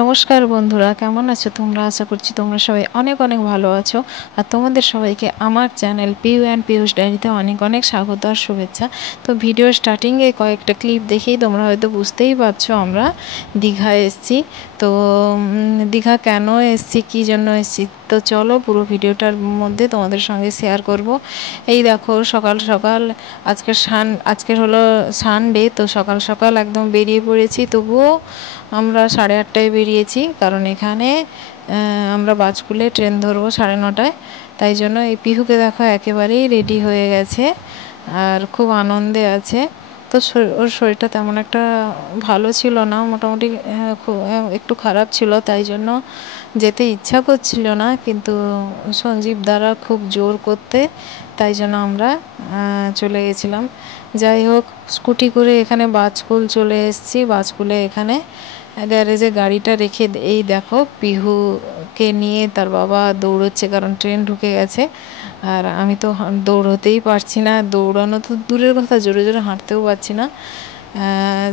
নমস্কার বন্ধুরা, কেমন আছো তোমরা? আশা করছি তোমরা সবাই অনেক অনেক ভালো আছো। আর তোমাদের সবাইকে আমার চ্যানেল পিউ অ্যান্ড পিউষ ডায়েরিতে অনেক অনেক স্বাগত আর শুভেচ্ছা। তো ভিডিও স্টার্টিংয়ে কয়েকটা ক্লিপ দেখেই তোমরা হয়তো বুঝতেই পারছো আমরা দীঘায় এসেছি। তো দীঘা কেন এসেছি, কী জন্য এসেছি, তো চলো পুরো ভিডিওটার মধ্যে তোমাদের সঙ্গে শেয়ার করব। এই দেখো সকাল সকাল আজকের হলো সানডে, তো সকাল সকাল একদম বেরিয়ে পড়েছি। তবুও আমরা 8:30টায় বেরিয়েছি, কারণ এখানে আমরা বাজকুলে ট্রেন ধরবো 9:30টায়। তাই জন্য এই পিহুকে দেখো একেবারেই রেডি হয়ে গেছে আর খুব আনন্দে আছে। তো ওর শরীরটা তেমন একটা ভালো ছিল না, মোটামুটি একটু খারাপ ছিল, তাই জন্য যেতে ইচ্ছা করছিল না, কিন্তু সঞ্জীব দ্বারা খুব জোর করতে তাই জন্য আমরা চলে গেছিলাম। যাই হোক, স্কুটি করে এখানে বাজকুল চলে এসেছি। বাজকুলে এখানে গ্যারেজে গাড়িটা রেখে এই দেখো পিহুকে নিয়ে তার বাবা দৌড়চ্ছে, কারণ ট্রেন ঢুকে গেছে। আর আমি তো দৌড়তেই পারছি না, দৌড়ানো তো দূরের কথা, জোরে জোরে হাঁটতেও পারছি না।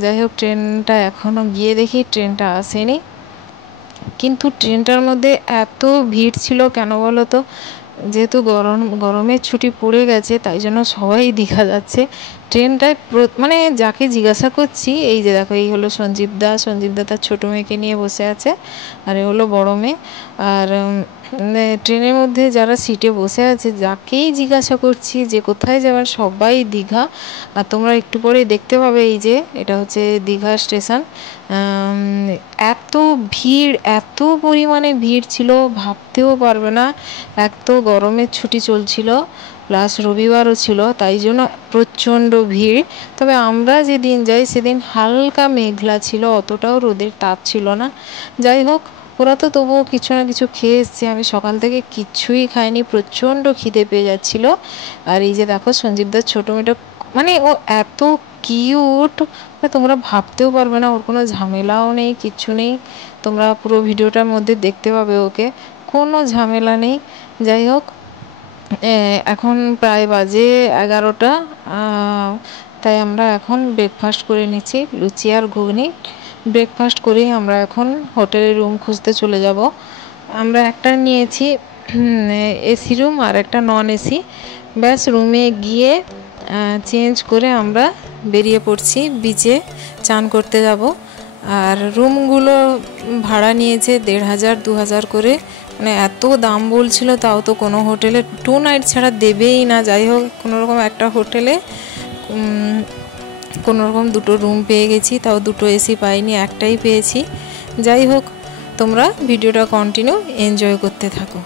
যাই হোক, ট্রেনটা এখনও গিয়ে দেখি ট্রেনটা আসেনি, কিন্তু ট্রেনটার মধ্যে এত ভিড় ছিল কেন বলো তো? যেহেতু গরমের ছুটি পড়ে গেছে, তাই জন্য সবাই দীঘা যাচ্ছে। ট্রেনটায় মানে যাকে জিজ্ঞাসা করছি, এই যে দেখো, এই হলো সঞ্জীবদা তার ছোটো মেয়েকে নিয়ে বসে আছে, আর এ হলো বড় মেয়ে। আর ট্রেনের মধ্যে যারা সিটে বসে আছে, যাকেই জিজ্ঞাসা করছি যে কোথায় যাবার, সবাই দীঘা। আর তোমরা একটু পরেই দেখতে পাবে, এই যে এটা হচ্ছে দীঘা স্টেশন। এত ভিড়, এত পরিমাণে ভিড় ছিল ভাবতেও পারবে না। এক তো গরমের ছুটি চলছিল, প্লাস রবিবারও ছিল, তাই জন্য প্রচণ্ড ভিড়। তবে আমরা যেদিন যাই সেদিন হালকা মেঘলা ছিল, অতটাও রোদের তাপ ছিল না। যাই হোক, ওরা তো তবুও কিছু না কিছু খেয়ে এসছে, আমি সকাল থেকে কিচ্ছুই খাইনি, প্রচণ্ড খিদে পেয়ে যাচ্ছিল। আর এই যে দেখো সঞ্জীবদার ছোটো মেয়েটা, মানে ও এত কিউট, তোমরা ভাবতেও পারবে না, ওর কোনো ঝামেলাও নেই, কিচ্ছু নেই। তোমরা পুরো ভিডিওটার মধ্যে দেখতে পাবে ওকে, কোনো ঝামেলা নেই। যাই হোক, এখন প্রায় বাজে 11টা, তাই আমরা এখন ব্রেকফাস্ট করে নিচ্ছি, লুচি আর ঘুগনি। ব্রেকফাস্ট করেই আমরা এখন হোটেলের রুম খুঁজতে চলে যাব। আমরা একটা নিয়েছি এসি রুম আর একটা নন এসি। ব্যাস, রুমে গিয়ে চেঞ্জ করে আমরা বেরিয়ে পড়ছি, বিচে চান করতে যাব। আর রুমগুলো ভাড়া নিয়েছে 1,500 2,000 করে, মানে এত দাম বলছিল, তাও তো কোনো হোটেলে 2 নাইট ছাড়া দেবেই না। যাই হোক, কোনোরকম একটা হোটেলে কোনোরকম 2টো রুম পেয়ে গেছি, তাও 2টো এসি পাইনি, একটাই পেয়েছি। যাই হোক, তোমরা ভিডিওটা কন্টিনিউ এনজয় করতে থাকো।